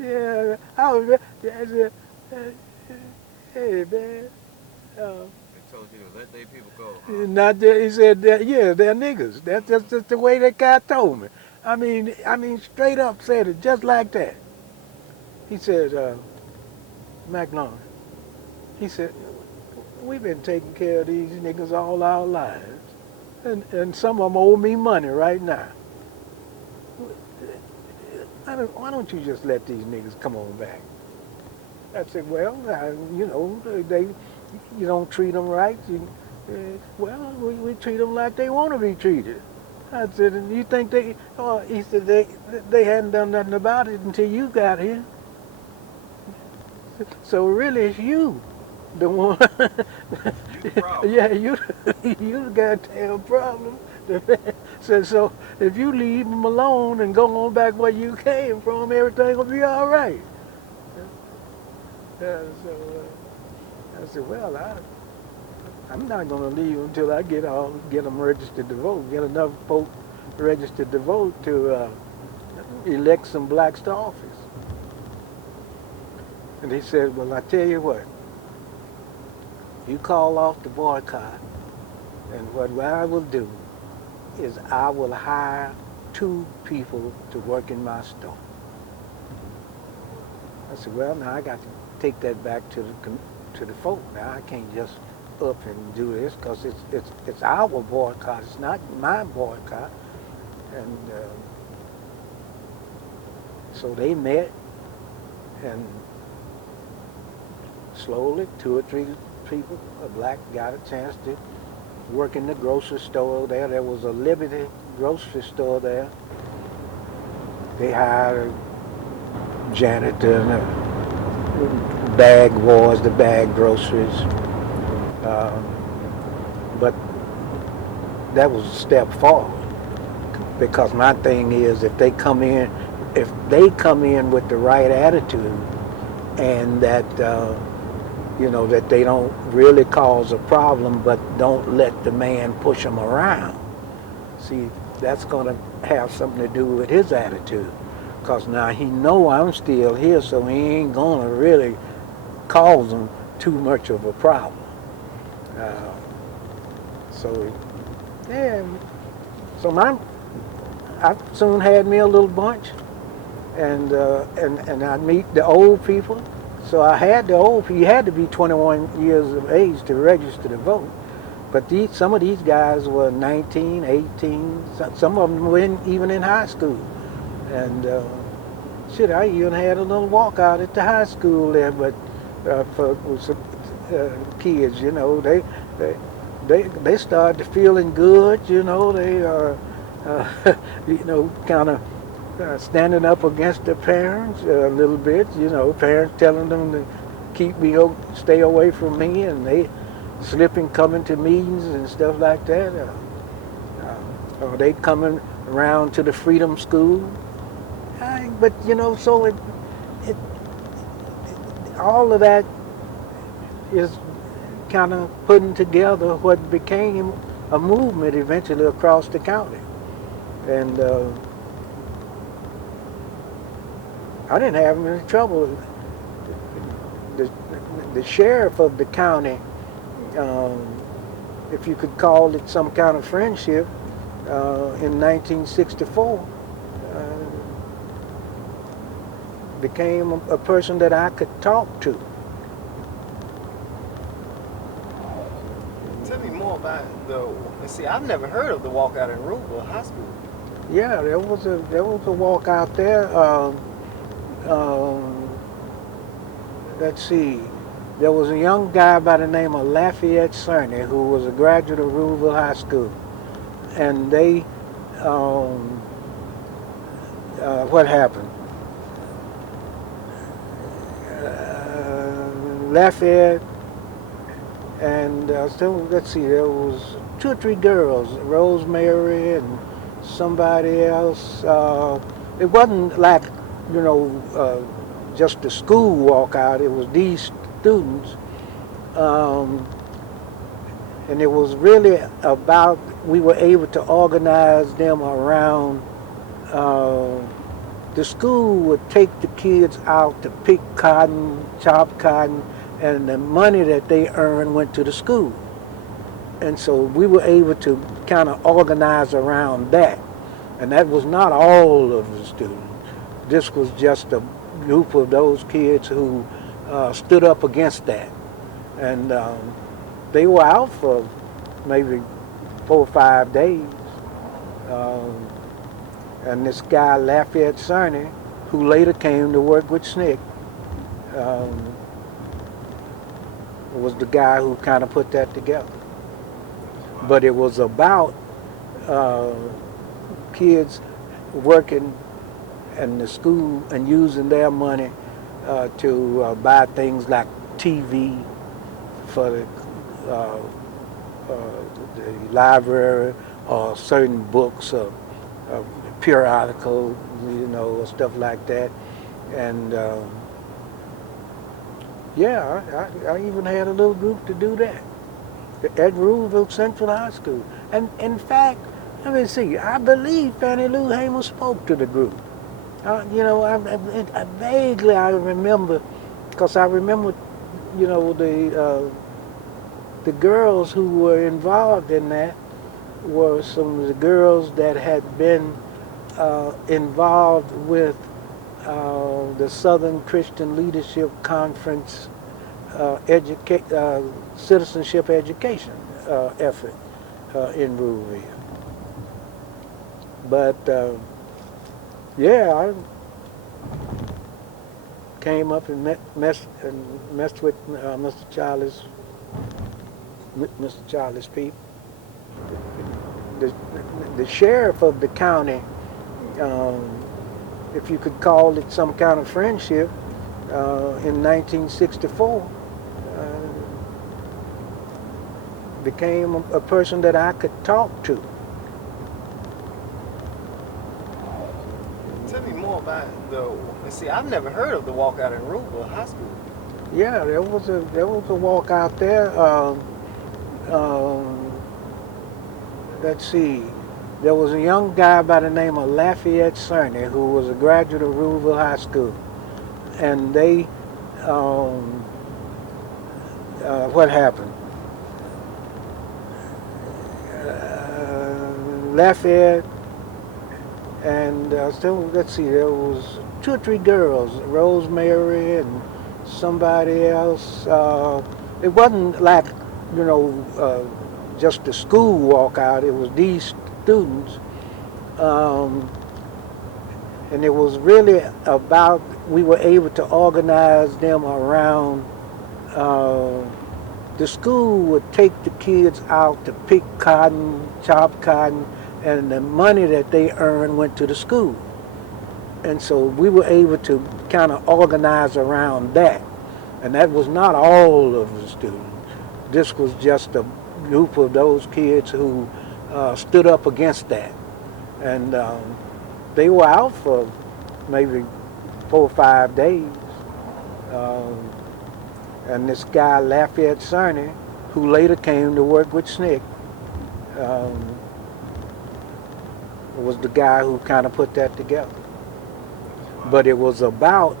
Yeah, I was, hey man, uh, They told you to let their people go, huh? not that he said that. Yeah, they're niggas. That's just the way that guy told me. I mean, straight up said it just like that. He said, McLaurin. He said, we've been taking care of these niggas all our lives, and some of them owe me money right now. Why don't you just let these niggas come on back? I said, well, they, you don't treat them right. Well, we treat them like they want to be treated. I said, and you think they? Oh, he said they hadn't done nothing about it until you got here. So really, it's you, the one. You the problem. Yeah, you the goddamn problem. So if you leave them alone and go on back where you came from, everything will be all right. So I said, well, I'm not going to leave until I get them registered to vote, get enough folk registered to vote to elect some blacks to office. And he said, well, I tell you what, you call off the boycott, and what I will do is I will hire 2 people to work in my store. I said, well, now I got to take that back to the folk. Now I can't just up and do this because it's our boycott. It's not my boycott. And so they met, and slowly 2 or 3 people, a black, got a chance to work in the grocery store there. There was a Liberty grocery store there. They hired a janitor and a bag boys to bag groceries. Um, but that was a step forward because my thing is if they come in with the right attitude and that that they don't really cause a problem, but don't let the man push them around. See, that's going to have something to do with his attitude. Because now he know I'm still here, so he ain't going to really cause them too much of a problem. Uh, so, yeah, so I soon had me a little bunch, and I meet the old people. So I had the old people. You had to be 21 years of age to register to vote. But some of these guys were 19, 18. Some of them were even in high school. And shit, I even had a little walkout at the high school there. But for some kids, they they started feeling good. They kind of standing up against their parents a little bit. Parents telling them to stay away from me, and they slipping coming to meetings and stuff like that. Or they coming around to the Freedom School. But so it all of that is kind of putting together what became a movement eventually across the county. And I didn't have any trouble. The, the sheriff of the county, um, if you could call it some kind of friendship, in 1964, became a person that I could talk to. Tell me more about see, I've never heard of the walkout in Ruleville High School. Yeah, there was a walk out there. Um, let's see. There was a young guy by the name of Lafayette Cerny who was a graduate of Ruleville High School, and they, what happened? Lafayette and let's see, there was 2 or 3 girls, Rosemary and somebody else. It wasn't like, just the school walkout. It was these students, um, and it was really about we were able to organize them around uh, the school would take the kids out to pick cotton, chop cotton, and the money that they earned went to the school. And so we were able to kind of organize around that. And that was not all of the students. This was just a group of those kids who stood up against that. And they were out for maybe 4 or 5 days. And this guy, Lafayette Cerny, who later came to work with SNCC, was the guy who kind of put that together. But it was about kids working in the school and using their money to buy things like TV for the library, or certain books, or periodicals, or stuff like that. And yeah, I even had a little group to do that at Roosevelt Central High School. And in fact, let me see, I believe Fannie Lou Hamer spoke to the group. I vaguely remember, because I remember, the girls who were involved in that were some of the girls that had been involved with the Southern Christian Leadership Conference citizenship education effort in Rouville. But yeah, I came up and messed with Mr. Charlie's people. The sheriff of the county, if you could call it some kind of friendship, in 1964, became a person that I could talk to. Tell me more about see, I've never heard of the walkout in Roosevelt High School. Yeah, there was a walkout there. Let's see. There was a young guy by the name of Lafayette Cerny who was a graduate of Roosevelt High School, and they what happened? Lafayette and let's see, there was 2 or 3 girls, Rosemary and somebody else. It wasn't like, just the school walkout. It was these students, and it was really about, we were able to organize them around, the school would take the kids out to pick cotton, chop cotton, and the money that they earned went to the school. And so we were able to kind of organize around that. And that was not all of the students. This was just a group of those kids who stood up against that. And they were out for maybe 4 or 5 days. And this guy, Lafayette Cerny, who later came to work with SNCC, was the guy who kind of put that together. But it was about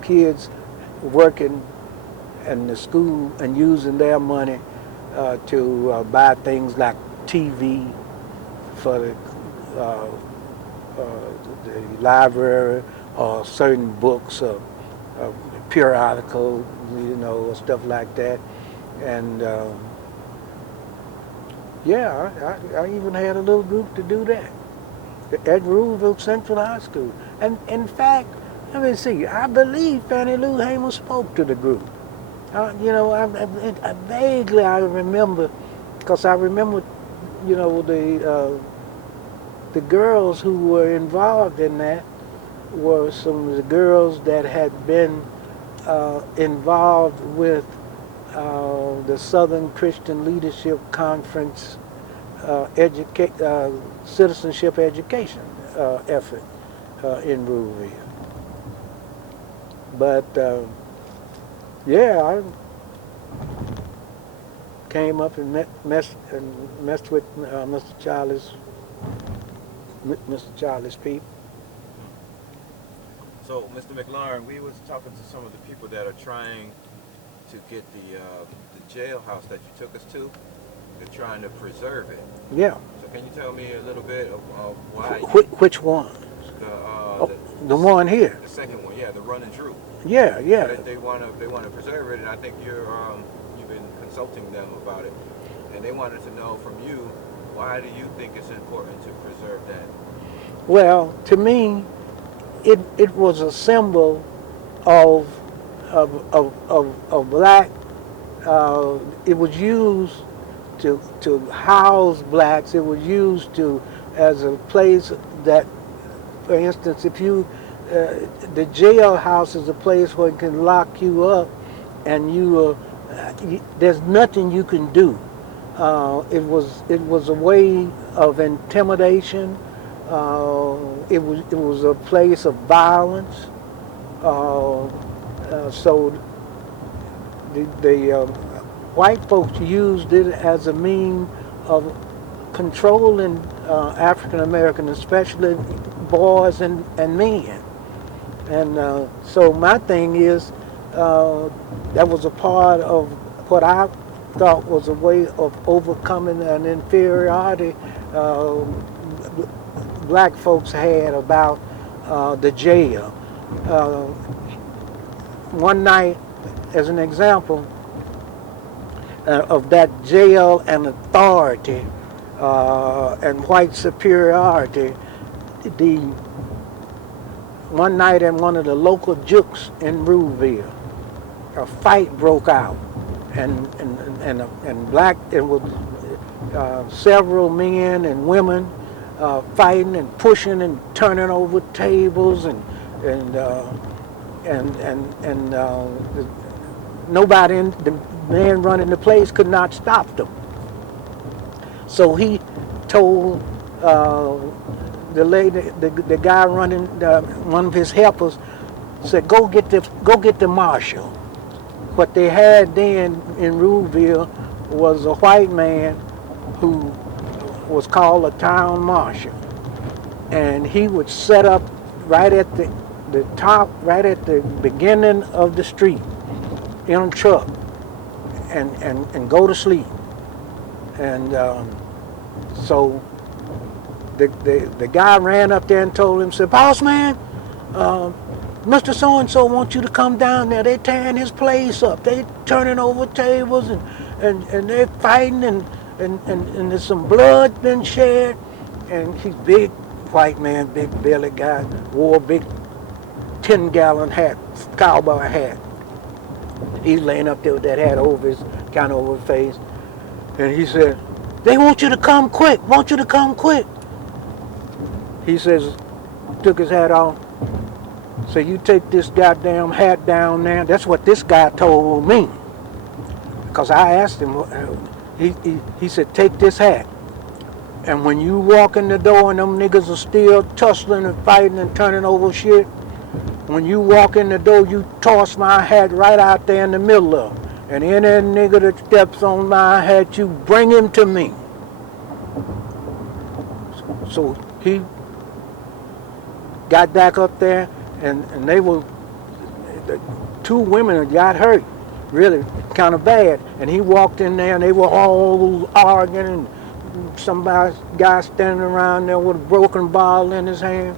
kids working in the school and using their money to buy things like TV for the library, or certain books, or periodicals, or stuff like that. And yeah, I even had a little group to do that at Roosevelt Central High School. And in fact, let me see, I believe Fannie Lou Hamer spoke to the group. I vaguely remember, because I remember, the girls who were involved in that were some of the girls that had been involved with the Southern Christian Leadership Conference citizenship education effort in Rouville. But yeah, I came up and messed with Mr. Charlie's Mr. Charles Peep. So, Mr. McLaurin, we was talking to some of the people that are trying to get the jailhouse that you took us to. They're trying to preserve it. Yeah. So, can you tell me a little bit of why? Which one? The one here. The second one, yeah, the Run and Drew. Yeah, yeah. They want to preserve it, and I think you've been consulting them about it, and they wanted to know from you, why do you think it's important to preserve that? Well, to me, it was a symbol of black. It was used to house blacks. It was used as a place that, for instance, if you the jailhouse is a place where it can lock you up, and there's nothing you can do. It was a way of intimidation. It was a place of violence. So the white folks used it as a means of controlling African Americans, especially boys and men. And so my thing is, that was a part of what I thought was a way of overcoming an inferiority black folks had about the jail. One night, as an example of that jail and authority and white superiority, one night in one of the local jukes in Ruleville, a fight broke out, and black, it was several men and women fighting and pushing and turning over tables, and nobody, the man running the place could not stop them. So he told the lady, the guy running, one of his helpers, said, "Go get the marshal." What they had then in Ruleville was a white man who was called a town marshal, and he would set up right at the top, right at the beginning of the street, in a truck, and go to sleep. And so the guy ran up there and told him, said, "Boss man, Mr. So-and-so wants you to come down there. They're tearing his place up. They turning over tables, and they're fighting, and there's some blood been shed." And he's big white man, big belly guy, wore a big 10-gallon hat, cowboy hat. He's laying up there with that hat over his face. And he said, "They want you to come quick, want you to come quick." He says, took his hat off. So, "You take this goddamn hat down there." That's what this guy told me. Because I asked him, he said, "Take this hat. And when you walk in the door and them niggas are still tussling and fighting and turning over shit, when you walk in the door, you toss my hat right out there in the middle of them. And any nigga that steps on my hat, you bring him to me." So he got back up there, and they were, the two women got hurt, really kind of bad. And he walked in there, and they were all arguing, and guy standing around there with a broken bottle in his hand.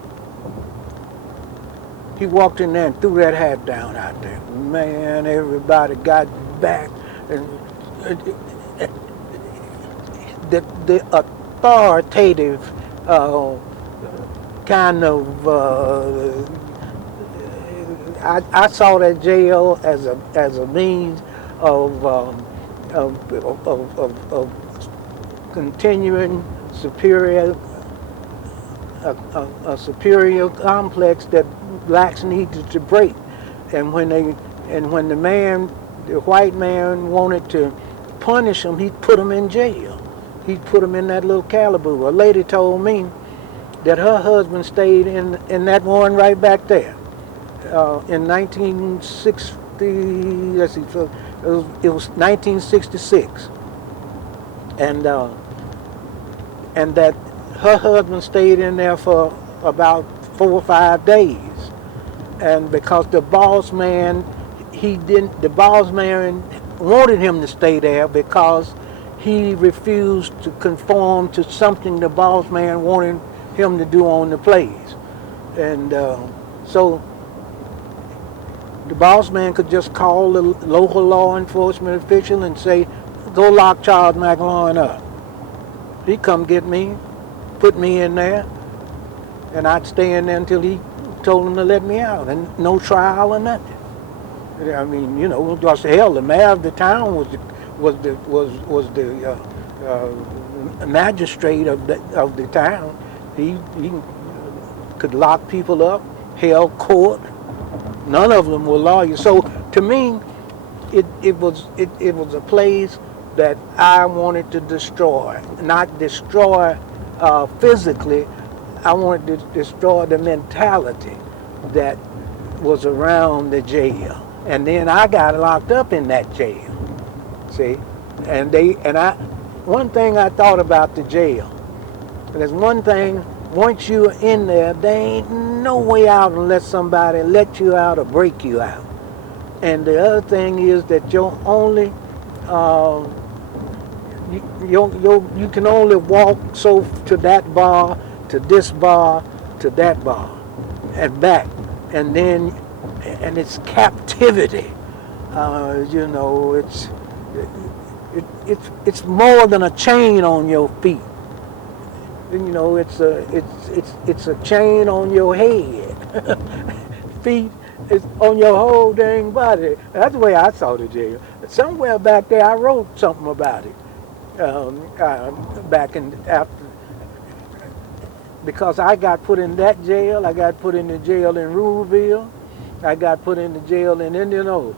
He walked in there and threw that hat down out there. Man, everybody got back, and the authoritative kind of I saw that jail as a means of continuing a superior complex that blacks needed to break. And when the white man wanted to punish them, he'd put them in jail. He'd put them in that little calaboose. A lady told me that her husband stayed in that one right back there. In 1960, let's see, it was 1966. And that her husband stayed in there for about 4 or 5 days, and because the boss man, the boss man wanted him to stay there because he refused to conform to something the boss man wanted him to do on the place. And so the boss man could just call the local law enforcement official and say, go lock Charles McLaurin up. He'd come get me, put me in there, and I'd stay in there until he told him to let me out, and no trial or nothing. I mean, you know, just hell, the mayor of the town was the magistrate of the town. He could lock people up, held court. None of them were lawyers. So to me, it was a place that I wanted to destroy, not destroy physically. I wanted to destroy the mentality that was around the jail. And then I got locked up in that jail. See? One thing I thought about the jail, there's one thing, once you're in there, there ain't no way out unless somebody let you out or break you out. And the other thing is that your only, you can only walk so to that bar, to this bar, to that bar, and back. And it's captivity. You know, it's more than a chain on your feet. You know, it's a chain on your head. Feet is on your whole dang body. That's the way I saw the jail. Somewhere back there, I wrote something about it. Back in after, because I got put in that jail. I got put in the jail in Ruleville. I got put in the jail in Indianola.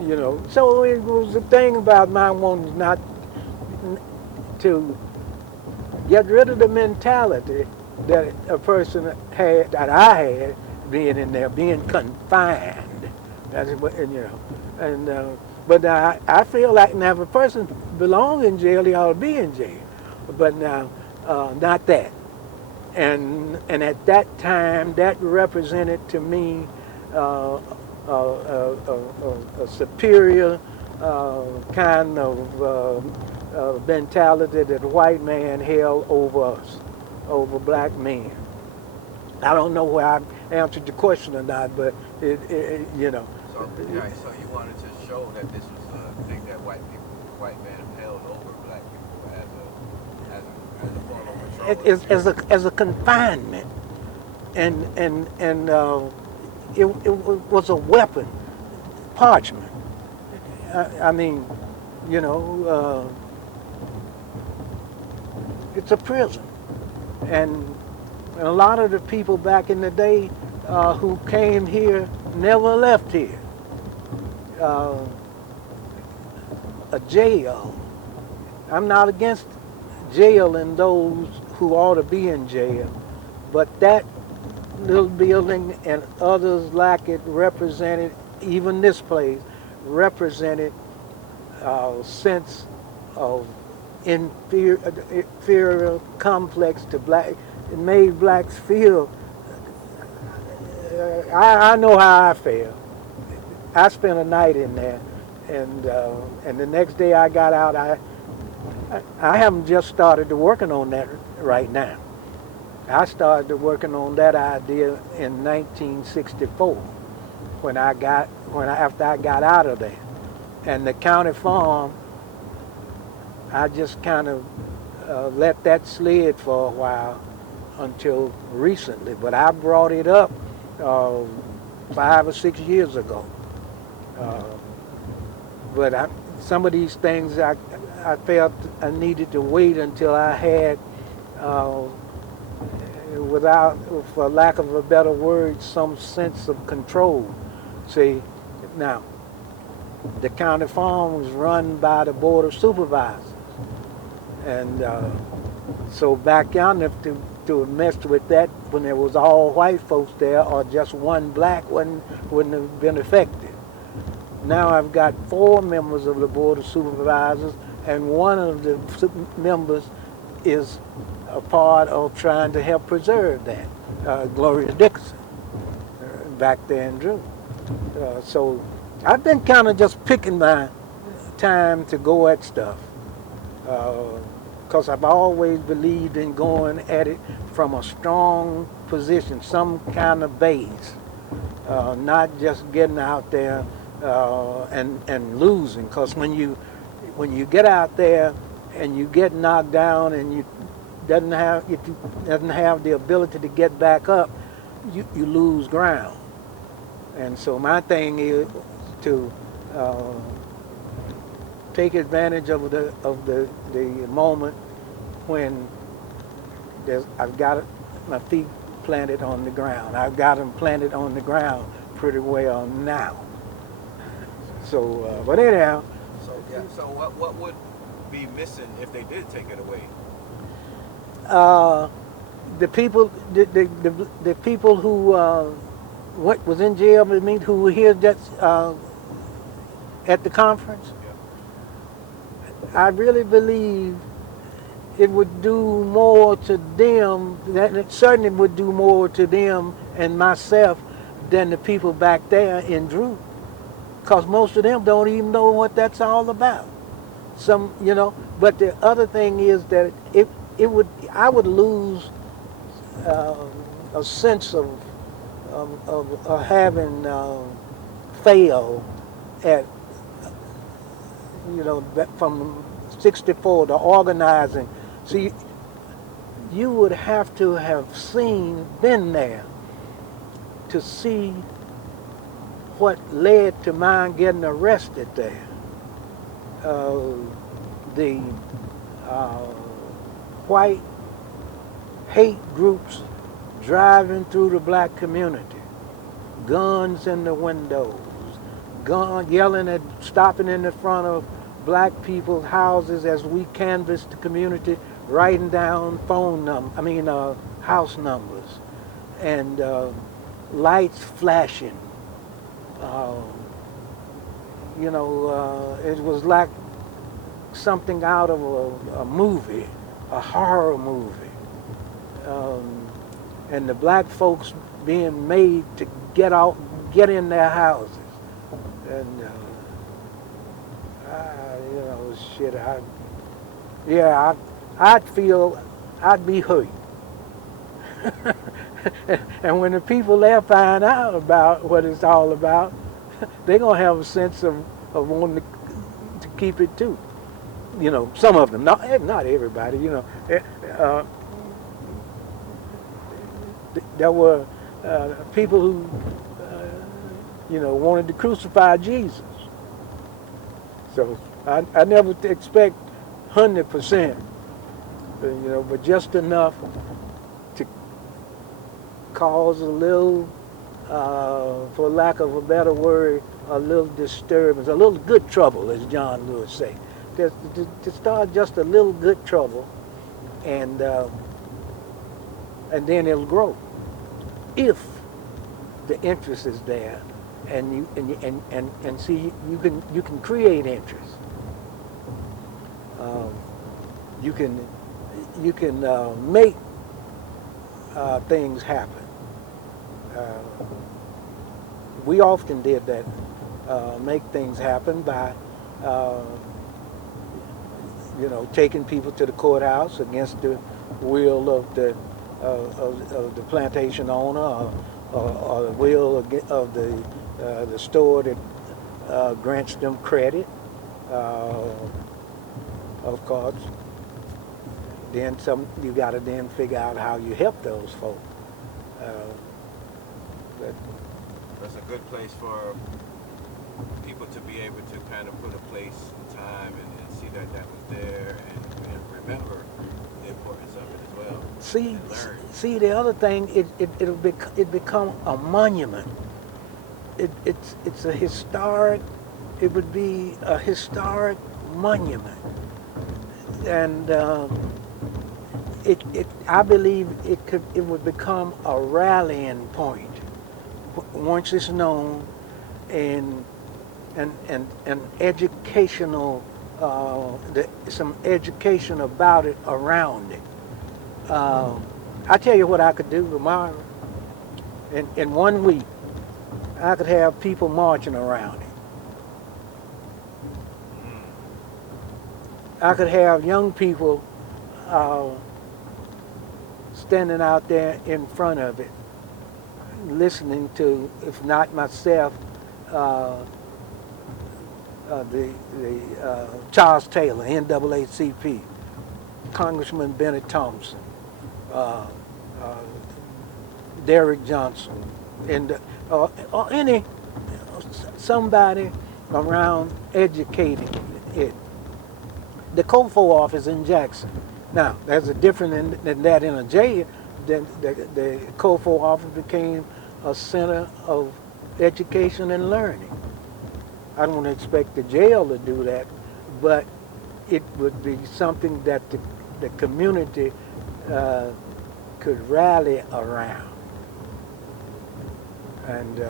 You know, so it was the thing about my wanting not to get rid of the mentality that a person had, that I had, being in there, being confined. That's what, and, you know, but now I feel like now if a person belongs in jail, he ought to be in jail. But now, not that. And at that time, that represented to me a superior kind of mentality that the white man held over us, over black men. I don't know where I answered your question or not, but you know. So, so you wanted to show that this was a thing that white men held over black people as a form of control. As a confinement, and it was a weapon, parchment. I mean, you know, it's a prison, and a lot of the people back in the day who came here never left here. A jail. I'm not against jail and those who ought to be in jail, but that little building and others like it represented, even this place, represented a sense of inferior complex to black. It made blacks feel, I know how I feel. I spent a night in there, and the next day I got out, I haven't just started to working on that right now. I started to working on that idea in 1964 after I got out of there. And the county farm, I just kind of let that slide for a while until recently. But I brought it up 5 or 6 years ago. But some of these things I felt I needed to wait until I had, for lack of a better word, some sense of control. See, now, the county farm was run by the Board of Supervisors. And so back yonder, to mess with that when there was all white folks there or just one black wouldn't have been effective. Now I've got 4 members of the Board of Supervisors, and one of the members is a part of trying to help preserve that. Gloria Dickinson, back there in Drew. So I've been kind of just picking my time to go at stuff, because I've always believed in going at it from a strong position, some kind of base, not just getting out there and losing. Because when you get out there and you get knocked down and you doesn't have the ability to get back up, you lose ground. And so my thing is to take advantage of the moment when I've got my feet planted on the ground. I've got them planted on the ground pretty well now. So, but anyhow. So, yeah. So what would be missing if they did take it away? The people who what was in jail with me, who were here at the conference. Yeah. I really believe it would do more to them, that it certainly would do more to them and myself than the people back there in Drew. Because most of them don't even know what that's all about. Some, but the other thing is that I would lose a sense of having failed at, from 64, the organizing. See, you would have to have been there to see what led to mine getting arrested there. The white hate groups driving through the black community, guns in the windows, yelling stopping in the front of black people's houses as we canvassed the community, writing down house numbers, and lights flashing. It was like something out of a movie, a horror movie. And the black folks being made to get in their houses. And, I'd feel I'd be hurt. And when the people there find out about what it's all about, they're going to have a sense of wanting to keep it too. Some of them, not everybody, there were people who, wanted to crucify Jesus. So I never expect 100%, but just enough to cause a little, for lack of a better word, a little disturbance, a little good trouble, as John Lewis say. To start just a little good trouble, and then it'll grow if the interest is there, and see you can create interest. You can make things happen. We often did that, make things happen by taking people to the courthouse against the will of the plantation owner, or the will of the store that grants them credit. Of course, then you got to then figure out how you help those folks. That's a good place for people to be able to kind of put a place and time and see that was there and remember the importance of it as well. See the other thing, it become a monument. It's a historic. It would be a historic monument, and I believe it would become a rallying point once it's known, and an educational some education about it around it. I tell you what I could do tomorrow. In 1 week, I could have people marching around it. I could have young people standing out there in front of it, listening to, if not myself, the Charles Taylor, NAACP, Congressman Benny Thompson, Derrick Johnson, and or any somebody around educating it. The COFO office in Jackson. Now, there's a different than that in a jail. The COFO office became a center of education and learning. I don't expect the jail to do that, but it would be something that the community could rally around. And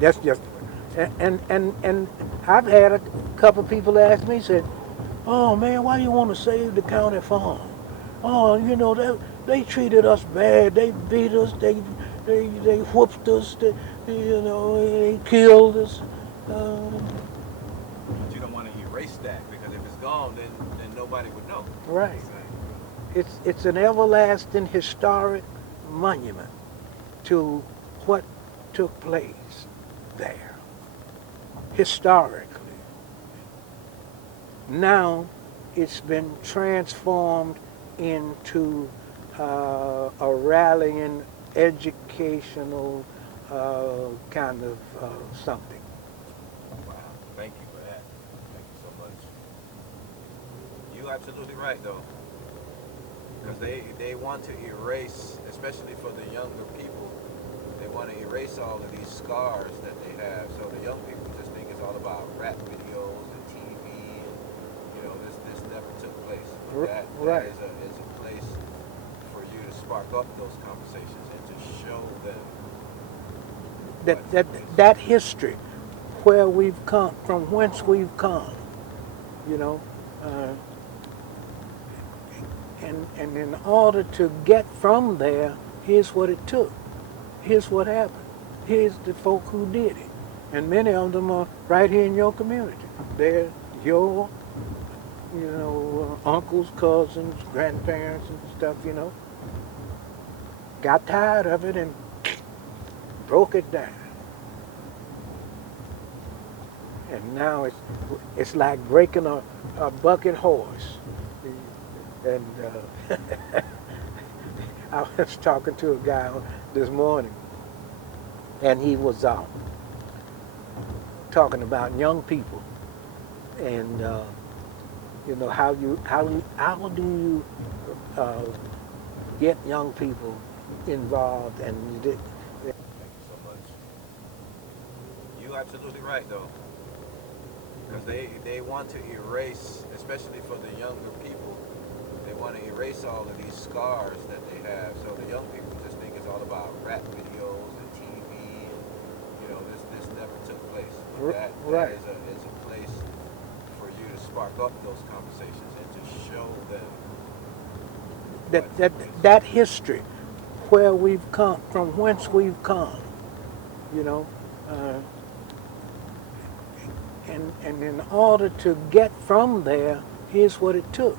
that's just, and I've had a couple people ask me, said, "Oh man, why do you want to save the county farm? Oh, you know, they treated us bad. They beat us. They whooped us. They killed us." But you don't want to erase that, because if it's gone, then nobody would know. Right. It's an everlasting historic monument to what took place there historically. Now it's been transformed into a rallying, educational kind of something. Wow. Thank you for that. Thank you so much. You're absolutely right, though. Because they want to erase, especially for the younger people, they want to erase all of these scars that they have. So the young people just think it's all about rap videos and TV, and this never took place. That Right. is a place for you to spark up those conversations and to show them That history, where we've come from, whence we've come, you know. And in order to get from there, here's what it took. Here's what happened. Here's the folk who did it. And many of them are right here in your community. They're your, uncles, cousins, grandparents and stuff, Got tired of it and broke it down. And now it's like breaking a bucket horse. And I was talking to a guy this morning, and he was talking about young people, and how do you get young people involved and Thank you so much. You're absolutely right, though. Because they want to erase, especially for the younger people, they want to erase all of these scars that they have. So the young people just think it's all about rap videos and TV, and this never took place. That Right. is a place for you to spark up those conversations and to show them that history, where we've come from, whence we've come, and in order to get from there, here's what it took.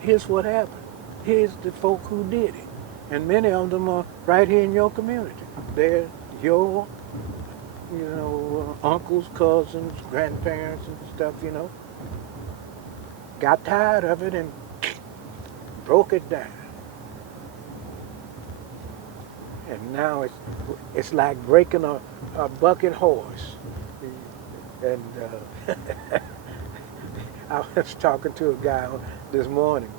Here's what happened. Here's the folk who did it. And many of them are right here in your community. They're your, uncles, cousins, grandparents and stuff, Got tired of it and broke it down. And now it's like breaking a bucket horse. And I was talking to a guy this morning,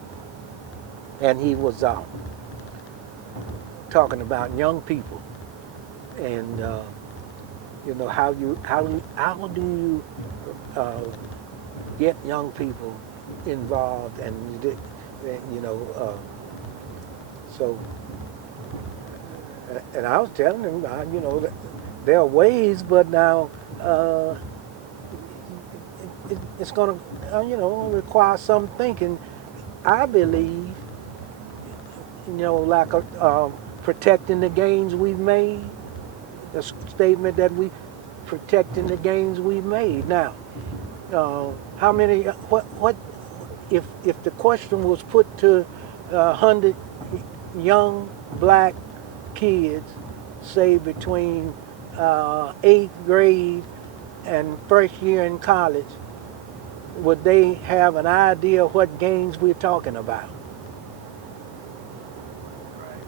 and he was talking about young people, and how do you get young people involved, and so. And I was telling him, that there are ways, but now it's going to, require some thinking. I believe, like protecting the gains we've made. The statement that we protecting the gains we've made. Now, how many? What? If the question was put to 100 young black kids, say between 8th grade and first year in college, would they have an idea what gains we're talking about? Right.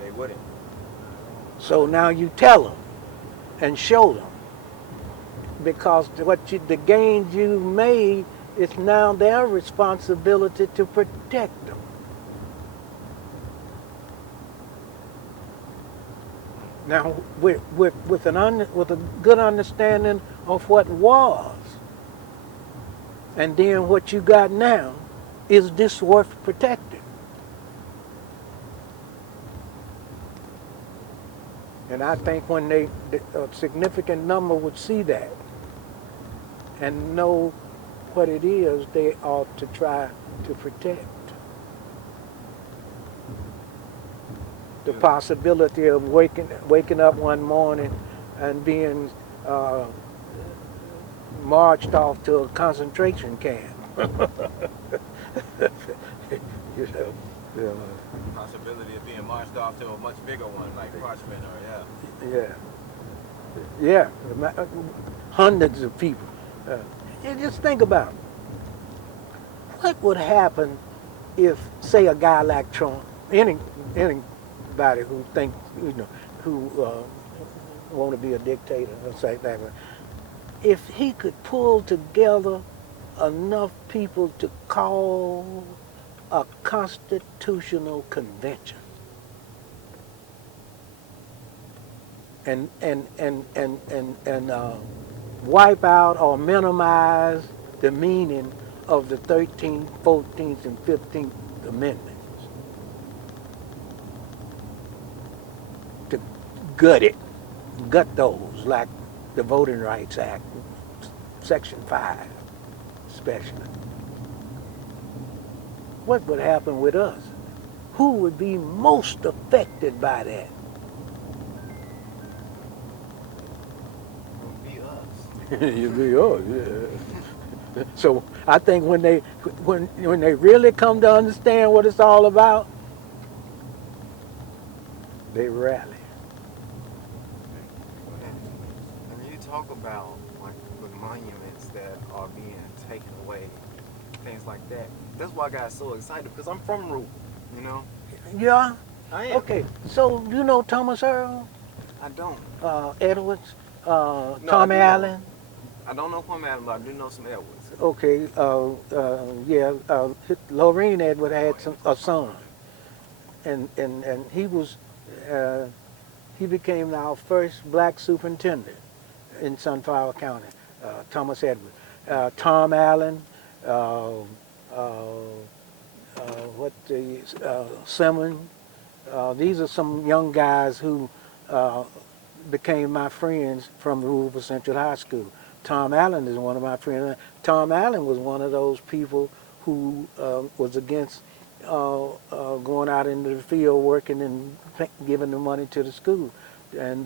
They wouldn't. So now you tell them and show them, because the gains you made, it's now their responsibility to protect them. Now, with a good understanding of what was, and then what you got now, is this worth protecting? And I think when a significant number would see that and know what it is they ought to try to protect. The possibility of waking up one morning and being marched off to a concentration camp. Yeah. Possibility of being marched off to a much bigger one, like Parchment, or Yeah, hundreds of people. And just think about it. What would happen if, say, a guy like Trump, anybody who thinks, who want to be a dictator or something like that, if he could pull together enough people to call a constitutional convention and wipe out or minimize the meaning of the 13th, 14th, and 15th Amendments, to gut those, like the Voting Rights Act, Section 5 especially. What would happen with us? Who would be most affected by that? It would be us. You'd be yours, yeah. So I think when they really come to understand what it's all about, they rally. And you talk about like the monuments that are being taken away, things like that. That's why I got so excited, because I'm from Rupert, you know. Yeah. I am. Okay. So you know Thomas Earl, I don't. Edwards, No, Tom I do Allen. I don't know Kwame Adams, but I do know some Edwards. Okay. Lorraine Edwards had a son, and he became our first black superintendent in Sunflower County. Thomas Edwards, Tom Allen, Simmons. These are some young guys who became my friends from Louisville Central High School. Tom Allen is one of my friends. Tom Allen was one of those people who was against going out into the field working and giving the money to the school, and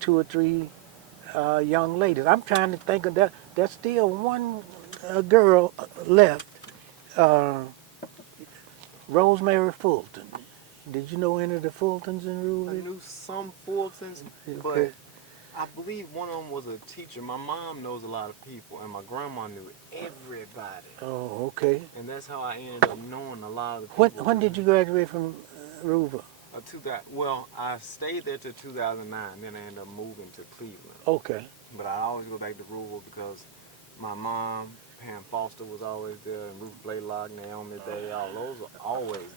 2 or 3 young ladies. I'm trying to think of that. There's still one girl left, Rosemary Fulton. Did you know any of the Fultons in I Ruby? knew some Fultons, but Okay. I believe one of them was a teacher. My mom knows a lot of people, and my grandma knew everybody. Oh, okay. And that's how I ended up knowing a lot of the people. When did you graduate from Ruby? Well, I stayed there till 2009, then I ended up moving to Cleveland. Okay. But I always go back to Louisville because my mom, Pam Foster, was always there, and Ruth Blaylock, Naomi Day, all those are always